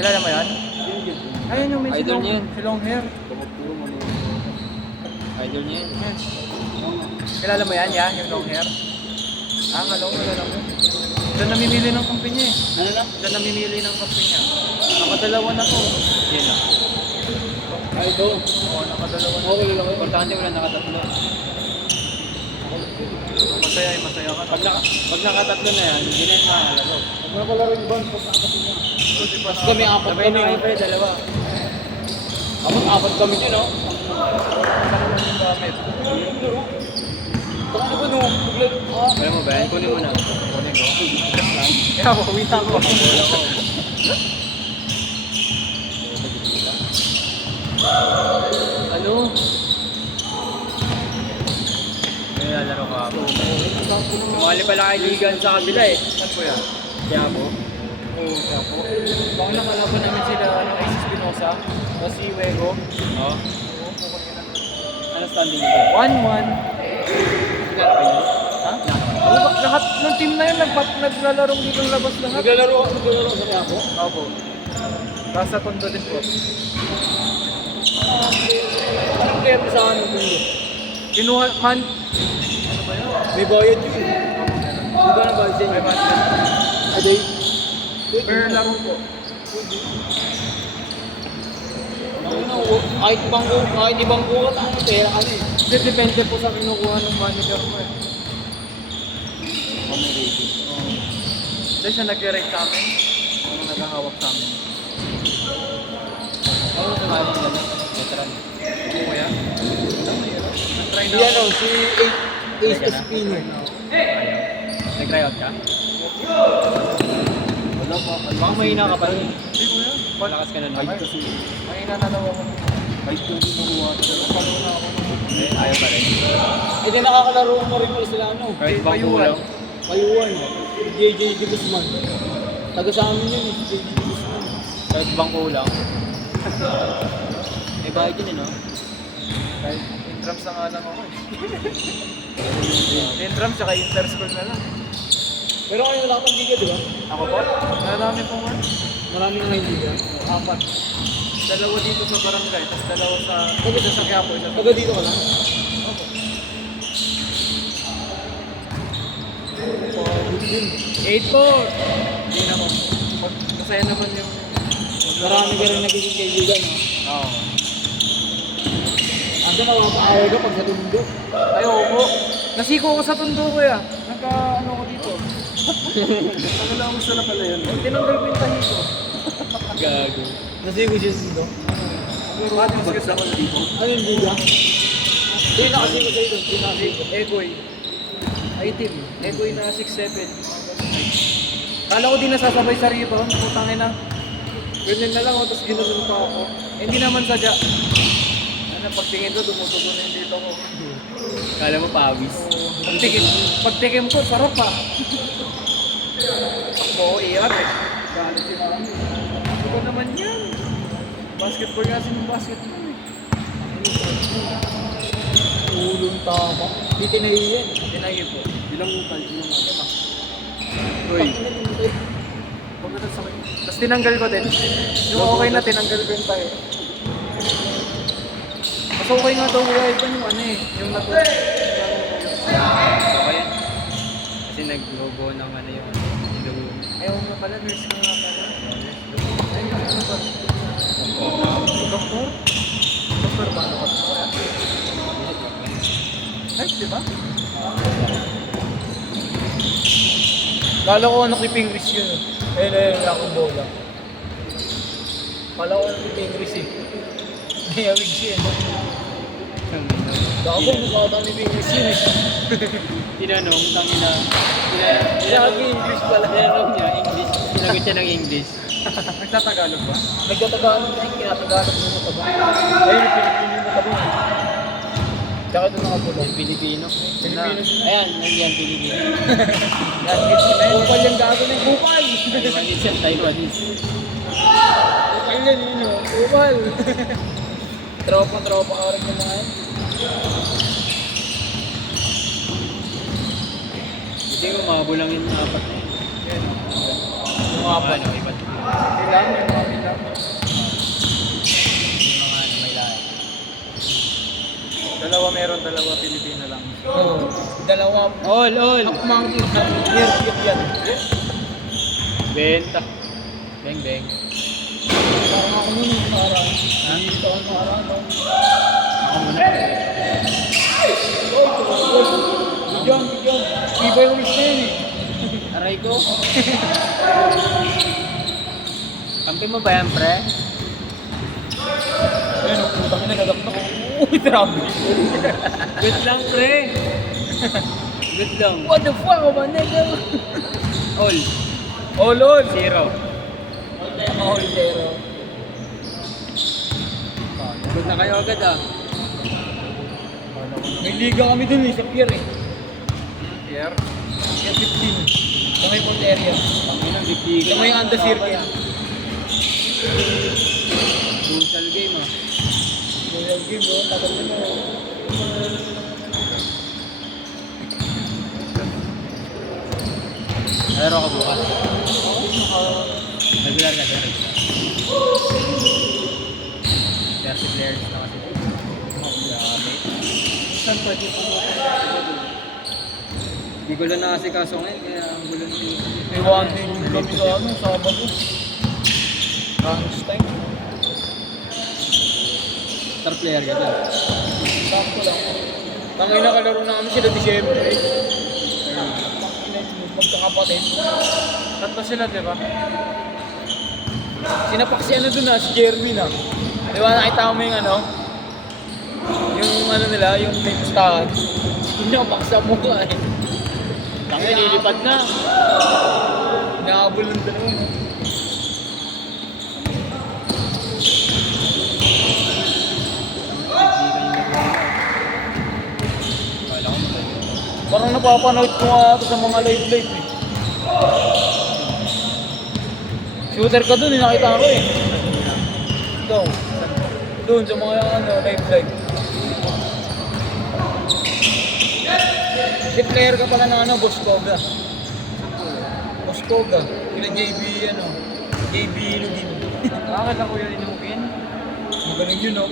Kilala mo yan? Ayun yung may Idol silong, niya yan. silong hair. Idol niya yan. Yan. Kilala mo yan, yan? Yung long hair? Ah, kalong, kilala mo. Doon namimili ng kumpanya eh. Ano lang? Doon namimili ng kumpanya. Nakadalawa na to. Yan lang. Ay, ito. Oo, nakadalawa na. Okay lang. Importante wala nakatatlo. Masaya ka. Pag nakatatlo na yan, hindi na yung makalaro. Huwag na pala rin band, pag nakatin niya. Mas kami apat Sabay kami. na kayo pa dalawa. Apat kami din, oh. Dalawa yung gamit. Baka naman no, Alam mo ba yan? Kunin mo na. Kunin ko. Kaya pauwi na ako. Wala ko. Ano? May lalaro ka ako. Sumali pala kay Ligan sa kabila eh. Saan po yan? Kaya po. Oo, kaya po. Baka nakalaban namin sila, AC Espinosa, o si Wego. Oo. Oo, pukul nila. Ano standing nito? 1-1. Naglalaro kayo? Ha? Oo, lahat ng team na yun, naglalarong dito ng labas lahat. naglalaro sa kaya ko. Opo. Nasa Tondo din po. Anong player mo sa akin ito? Kinuha man. Ano ba yun? May bayad yun. Di ba nang bayad sa May inyo? man. Aday. Per laro po. Kahit ibang bukat, ang pera ka na eh. Kasi depende po sa kinukuha ng manager mo eh. Dahil siya nag-rate sa amin. Ano naghahawak sa amin. Ano sumali nila? Veteran. Ano ko yan? Nag-try na Yan ako. o, si Ace Espino. Nag-try out ka? Wala pa. Baka mahina ka pa rin. Hindi ko yan. Malakas ka na naman. Mahina na daw ako. Kahit yung kinukuha. Palo na ako. Ayaw pa rin. Eh di nakakalaro mo rin pala sila ano. Kahit bang Payuhan. kulang. Payuan. JJ De Guzman. Taga sa amin yun eh, si JJ De Guzman. Kahit bang kulang. May bayad yun eh, no? Kahit intrams na nga lang ako eh. Intrams tsaka interschool na lang. Pero kayo wala kang liga, di ba? Ako po? Marami pong ano? Maraming ngayon liga. 4. Dalawa dito sa barangay, tapos dalawa sa... Isa sa Quiapo, isa sa... Taga dito ka lang. Opo. Good yun. 8-4! Hindi naman. Masaya naman yung... Marami ka rin nagiging kaibigan, no? Oo. Ando na mapakaaway ka pag sa tundo. Ay, oo. Nasiko ko sa tundo ko ya. Nagka-ano ko dito. Wala mo sila pala yun. Tinanggal ko yung tahi ko. Gago. Nasigo siya sa tundo. Bakit mas gusto ako dito? Ano yung liga? Hindi nakasigo sa'yo doon. Hindi nakasigo. Egoy. Item. Egoy na 6-7. Kala ko di nasasabay sa rebound. Putangin na. Ganyan na lang ako, tapos ginulong pa ako. Eh, hindi naman sadya. Ano, pagtingin ko, dumutugo na yung dito ko. Kala mo pawis. Pagtikim ko, sarap pa. Oo, iyan eh. Galit si Mami. Ano ba naman yan? Basketball kasi ng basketball eh. Ulong tama. Hindi tinahiyan. Tinagi po. Bilang utay. Bilang utay. Uy. Tapos tinanggal ko din. Yung okay na, tinanggal ko yung tayo. Mas okay nga daw kuya, iba yung ano eh. Yung natuloy. Okay yan. Kasi nag-logo ng ano yung logo. Ayaw nga pala, nurse ka nga pala. Ay, ano ba? Doktor? Doktor ba? Ano ba? Nurse, di ba? Kala ko ano kay Pingris yun. Ayun, akong bola. Kala ko yung Pingris eh. May awig siya eh. Dako, mukha ka ni Pingris yun eh. Tinanong, tangina. Sinabi English pala. Tinanong niya, English. Sinagot siya ng English. Nagtatagalog ba? Nagtatagalog na yung kinatagalog mo na taba. Ayun, yung Pilipino na taba. Tsaka ito nakapula. Yung Pilipino. Pilipino sila. Ayan, nandiyan Pilipino. Yan, it's men. Kupal yung gago ng kupal. Taiwanese yan, Taiwanese. Kupal yan yun o. Kupal. Tropa ka rin naman. Hindi ko mabulang yung apat na yun. Yan. Yung apat. Ano, iba't Kailangan yung mga bilang. dalawa. All. Ang monkey na near kick yan. Benta. Beng. Parang ako nun yung parang. Ha? Dito ako parang. Ako muna. Bigyan. Iba yung list na yun eh. Aray ko. Kampi mo ba yan, pre? Ayun, putang ina, nagakta ko. Uy, grabe. Wait lang, pre. Wait lang. What the fuck, oh, man? All. All. 0. All zero. Good na kayo agad ah. May liga kami dun eh, sa pier eh. Pierre? Pier 15. Sa may port area. Panginoon, bigtigan. Sa may under circle. Crucial game ah. Royal game bro, tagal na mo. Laro ka bukas. Regular ka din. 30 players na kasi. Grabe. Saan pa dito? Hindi ko lang nakasikaso ngayon, kaya ang gulo na yun. May one day yung kami sa ano, Sabado. Lunchtime. Star player ka dyan. Sakto lang. Tangay na kalaro na kami sila December eh. Magkakapatid. Tatlo sila, di ba? Sinapak si ano dun na, si Jeremy na. Di ba nakita mo yung ano? Yung ano nila, yung may pustahan. Doon niya paksa mo ka eh. Tangin, nilipad na. Nakabol ng dalawa. No? Parang napapanood ko nga ito sa mga live eh. Shooter ka dun, nakita ko eh. Ikaw. Doon sa mga ano, live. Si player ka pala ng ano, Boscoga. Kila JB ano, JB Lugin. Bakit ako yun inumugin? Magaling yun no?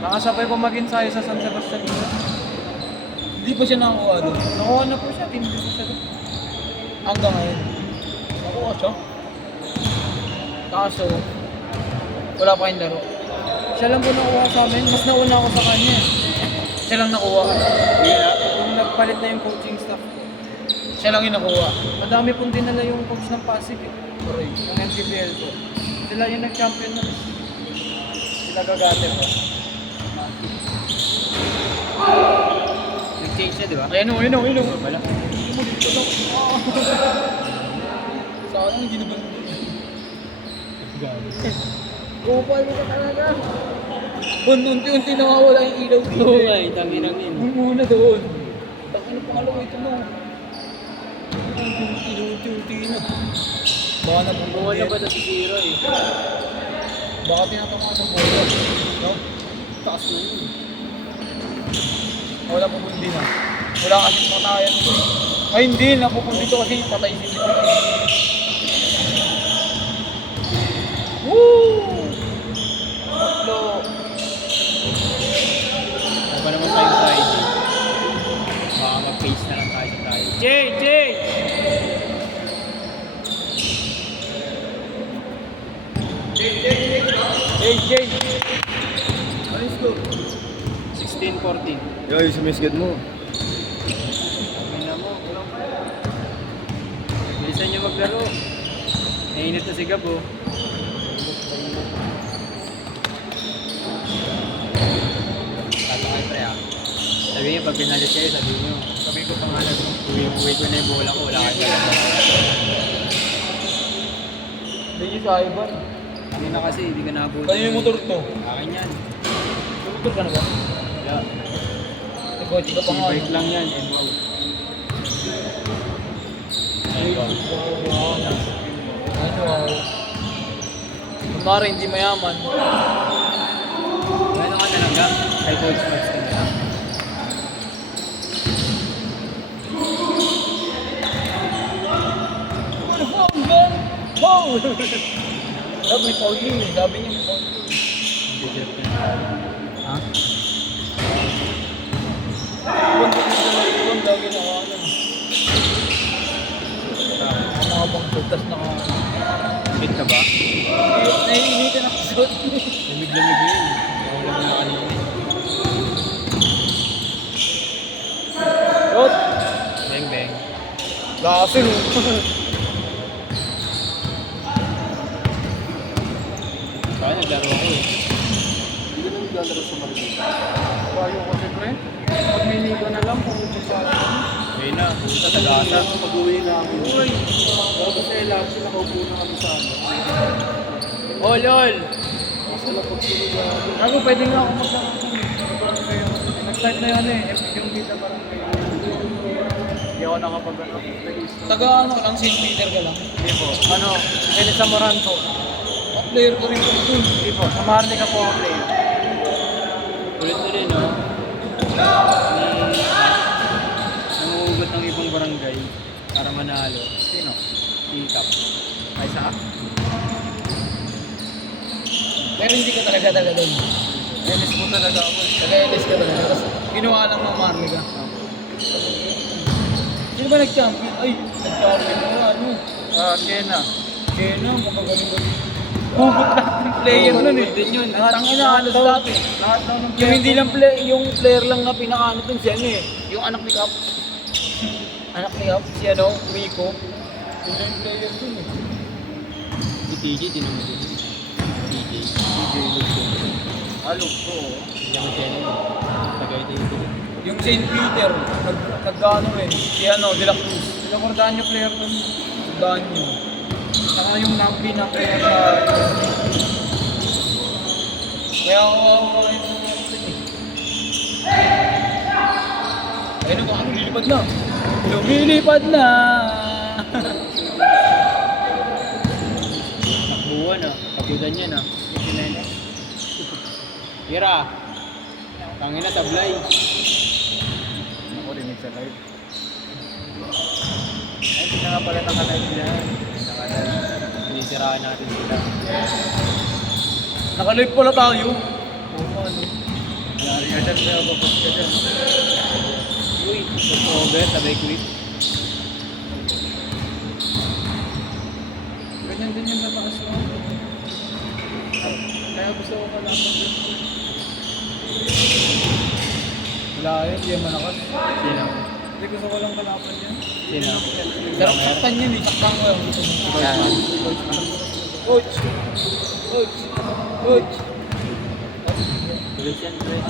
Nakasabay ko mag-ensayo sa San Sebastian. Hindi pa siya nakakuha doon. Nakuha na po siya, team dito siya doon. Hanggang ngayon. Nakuha siya. Kaso, wala pa yung laro. Siya lang po nakuha sa amin, mas nauna ako sa kanya. Siya lang nakuha. Yung nagpalit na yung coaching staff ko. Siya lang yung nakuha. Madami pong dinala yung coach ng Pasig eh. Correct. Yung NPBL ko. Sila yung nag-champion na. Sila gagate po. Nag-change na, di ba? Ayun o. Wala. Sayang, hindi na ba? Kupal mo ka talaga. Unti-unti nawawala yung ilaw dito. Oo nga eh, tanginang yun. Doon muna doon. Ano pangalawa ito mo? Unti-unti na. Baka Buwan na ba na si Zero eh? Baka tinatamaan ng bola. No? Taas na yun. Wala pupundi na. Wala kasi patayan ko eh. Ay hindi, napupundi to kasi patay si Zito. Woo! Tatlo. Ano ba naman tayo Friday? Baka mag-face na lang tayo sa Friday. Jay! Jay! Ayos ko. 16-14. Yo, yung sumisgad mo. Okay na mo. Bilisan nyo maglaro. Nainit na si Gabo. Tatakay pre ah. Sabi niyo, pag pinalit kayo, sabi niyo. Sabi ko pangalan mo. Uwi ko na yung bola ko. Wala kayo talaga. Hindi yung sa Ivan. Hindi na kasi, hindi ka nakabuti. Kaya yung motor to. Akin yan. Motor ka na ba? Wala. Nagkotse ka pa nga. Bike lang yan. And wow. Wow. Kunwari hindi mayaman. Ano ka talaga? Kay Coach Max ka na. Ano po ang gan? Wow! Sabi may Pauline eh. Sabi niya may Pauline. Hindi joke yan. Ha? Buwan lagi na ano. Ang mga bang tutas na Hit ka ba? naiinitan ako suot. Lamig-lamig yun. Ako lang na kanina. Suot! Beng beng. Lasing. Kaya naglaro ako eh. Hindi na naglalaro sa Marikina. Bayo ko siyempre. Pag may ligo na lang, pumunta sa akin. Ngayon na, pumunta sa gasa. Pag-uwi namin. Uy! Bago sa ilang, nakaupo na kami sa amin. Ol! Kasi lang pagsulog namin. Ako, pwede nga ako magkakasin. Nag-start na yan eh. Yung kita parang kayo. Hindi ako nakapag-ano. Taga ano lang, St. Peter ka lang. Hindi po. Ano, Enes Amoranto. Player ko rin po dun. Hindi po. Sa Marnica po ako player. Ulit-ulit no? Nanguhugot ng ibang barangay para manalo. Sino? Si Cap. Ay, sa? Pero hindi ka talaga dun. Enes po talaga ako. Taga-LS ka talaga. Tapos ginawa lang ng Marliga. Sino ba nag-champion? Ay, nag-champion na ano. Siena. Kaya na, makagaling-galing. Hugot lahat ng player nun eh. Din yun. Tangin na, halos lahat eh. Lahat daw ng Yung hindi lang yung player lang na pinakaano dun si ano eh. Yung anak ni Cap. Anak ni Cap, si ano, Rico. Yun yung player dun eh. Si TJ, di naman din. TJ. Alok ko. Hindi naman siya yun. Tagay dito. Yung St. Peter, nag-ano rin. Si ano, De La Cruz. Sila Cordanyo player dun. Danyo. Saka yung Nampi na player sa Kaya ako ayun ako, lumilipad na. Lumilipad na. Takbuhan ah. Kapitan yan ah. Tira. Tangin na tablay. Ako rinig sa live. Ay, hindi na nga pala naka-live yan. Sinisiraan natin sila. Nakalive pala tayo. Oo, ano. Yari ka dyan, kaya babas ka dyan. Uy, over, sabay quit. Ganyan din yung nataas mo. Kaya gusto ko kalaban dyan. Wala yun, hindi yan malakas. Sino? Hindi gusto ko lang kalaban yan. Sino? Pero saktan yun eh, saktan ko yung Yan. Coach! Coach! Coach! Tuloy yan, tuloy.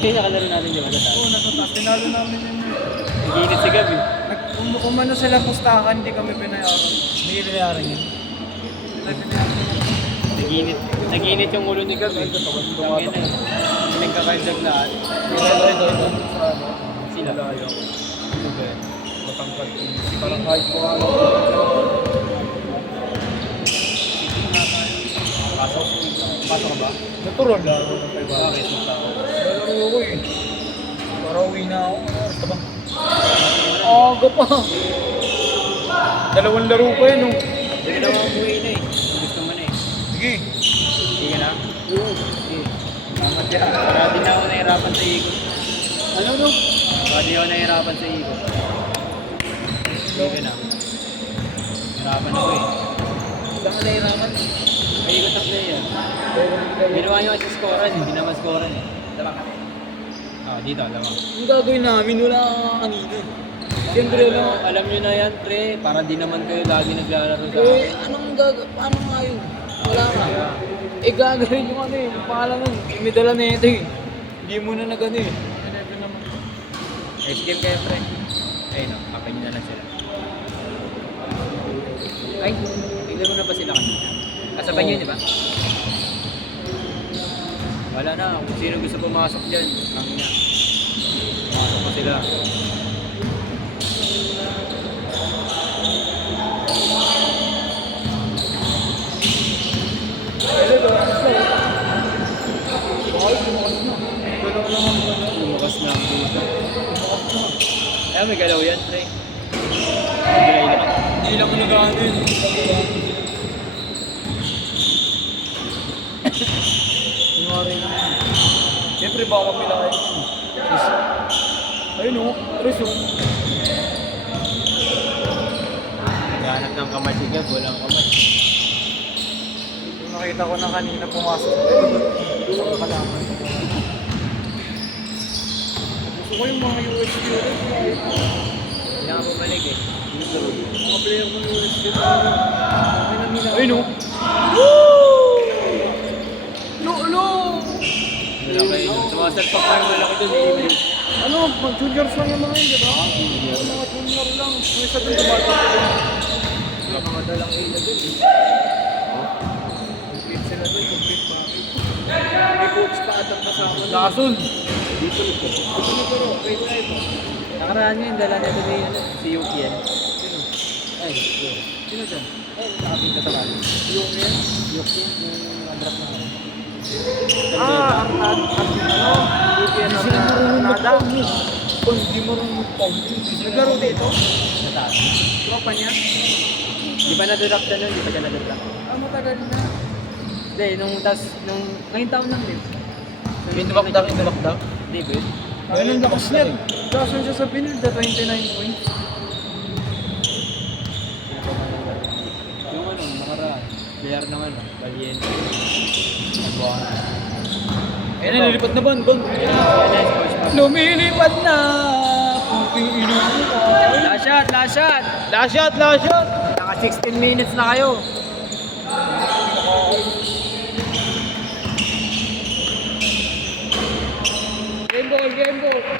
Kaya nakalaro natin di ba sa taas? Oo, nasa taas. Tinalo namin yun. Naginit si Gab eh. Umano sila pustakan, hindi kami pinayaran. Hindi binayaran yun. Naginit. Naginit yung ulo ni Gab eh. Tangin na. Pinagkakardag lahat. Ito. Sila. Malayo. Over. Matangkad. Parang kahit po ano. Pasok. Pasok ka ba? Natural lang. Bakit? Magtao. Lalaro ko eh. Para uwi na ako. Basta ba? Aga pa. Dalawang laro pa yun oh. Hindi na ako umuwi na eh. Gusto mo na eh. Sige. Sige na. Oo. Sige. Tama dyan. Para din ako nahirapan sa ikot. Ano no? Para di ako nahirapan sa ikot. Sige na. Hirapan ako eh. Saan ka nahirapan? May ikot ang player. Ginawa nyo kasi scorean, hindi naman scorean eh. Dito, alam mo. Ang gagawin namin, wala ka kanina. Siyempre Alam nyo na yan, pre. Para di naman kayo lagi naglalaro sa eh, akin. anong paano nga yun? Wala ka. Eh gagawin yung ano eh, yung pangalan nun. Eh, may dala na ito eh. Hindi mo na nag ano eh. Next game kayo, pre. Ayun o, kapay nyo na lang sila. Ay, tignan mo na ba sila kanina? Kasabay nyo, di ba? Wala na, kung sino gusto pumasok dyan, kami na. Pumasok pa sila. Lumakas na ang puta. Kaya may galaw yan, pre. Magbigay lang. Hindi lang ko nag-ano yun. Kunwari na. Siyempre baka pila kayo. Ayun o, Riso. Naghanap ng kamay si Gab, walang kamay. Yung nakita ko na kanina pumasok. Gusto ko kalaman. Gusto ko yung mga USD ulit. Hindi nga bumalik eh. Mga player ng USD talaga. Okay na nila. Ayun o. Lo! Malaki. Sumasalpak pa yung malaki doon eh. Ano, mag-juniors lang yung mga yun, di ba? Mga junior lang. Yung isa doon tumatakbo. Mga dalang ila doon eh. Complete sila doon, complete package. May coach pa atang kasama doon. Lason. Dito na pero, wait na ito. Nakaraan nyo yung dala nito ni si Yuki yan. Sino? Ay, yun. Sino dyan? Ay, nakapit ka sa kanya. Yung yan? Yuki, yung andrak na ano. Ang UPN Hindi sila marunong Nada. mag-pong. Oh, hindi marunong mag-pong. Naglaro dito? Sa taas. Tropa niya? Di pa na-drop na nun, di pa siya na-drop. Matagal na. Hindi, ngayong taon lang din. Indumakdak. Hindi, bro. Ayun ang lakas niyan. Kasan siya sa Pinilda, 29 points. Yung ano, nakaraan. Player ng ano, Valiente. Nagbuha. Ayun na, nilipad na ba? Bang. Lumilipad na. Puting ino mo. Last shot, last shot! Last shot, last shot. Naka 16 minutes na kayo. Game ball, game ball.